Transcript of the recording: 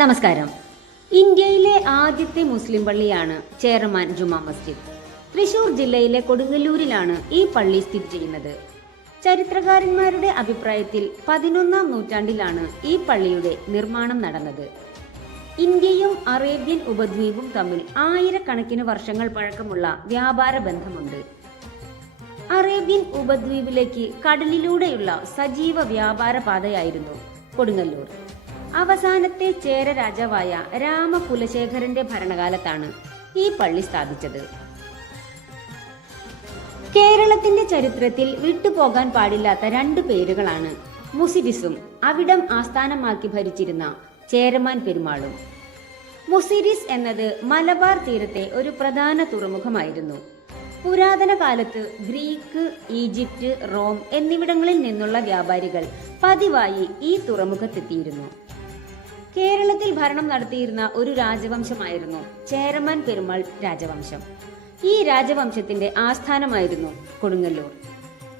നമസ്കാരം. ഇന്ത്യയിലെ ആദ്യത്തെ മുസ്ലിം പള്ളിയാണ് ചേരമാൻ ജുമാ മസ്ജിദ്. തൃശൂർ ജില്ലയിലെ കൊടുങ്ങല്ലൂരിലാണ് ഈ പള്ളി സ്ഥിതി ചെയ്യുന്നത്. ചരിത്രകാരന്മാരുടെ അഭിപ്രായത്തിൽ 11-ാം നൂറ്റാണ്ടിലാണ് ഈ പള്ളിയുടെ നിർമ്മാണം നടന്നത്. ഇന്ത്യയും അറേബ്യൻ ഉപദ്വീപും തമ്മിൽ ആയിരക്കണക്കിന് വർഷങ്ങൾ പഴക്കമുള്ള വ്യാപാര ബന്ധമുണ്ട്. അറേബ്യൻ ഉപദ്വീപിലേക്ക് കടലിലൂടെയുള്ള സജീവ വ്യാപാര പാതയായിരുന്നു കൊടുങ്ങല്ലൂർ. അവസാനത്തെ ചേര രാജാവായ രാമകുലശേഖരന്റെ ഭരണകാലത്താണ് ഈ പള്ളി സ്ഥാപിച്ചത്. കേരളത്തിന്റെ ചരിത്രത്തിൽ വിട്ടുപോകാൻ പാടില്ലാത്ത 2 പേരുകളാണ് മുസിരിസും അവിടം ആസ്ഥാനമാക്കി ഭരിച്ചിരുന്ന ചേരമാൻ പെരുമാളും. മുസിരിസ് എന്നത് മലബാർ തീരത്തെ ഒരു പ്രധാന തുറമുഖമായിരുന്നു. പുരാതന കാലത്ത് ഗ്രീക്ക്, ഈജിപ്റ്റ്, റോം എന്നിവിടങ്ങളിൽ നിന്നുള്ള വ്യാപാരികൾ പതിവായി ഈ തുറമുഖത്തെത്തിയിരുന്നു. കേരളത്തിൽ ഭരണം നടത്തിയിരുന്ന ഒരു രാജവംശമായിരുന്നു ചേരമാൻ പെരുമാൾ രാജവംശം. ഈ രാജവംശത്തിന്റെ ആസ്ഥാനമായിരുന്നു കൊടുങ്ങല്ലൂർ.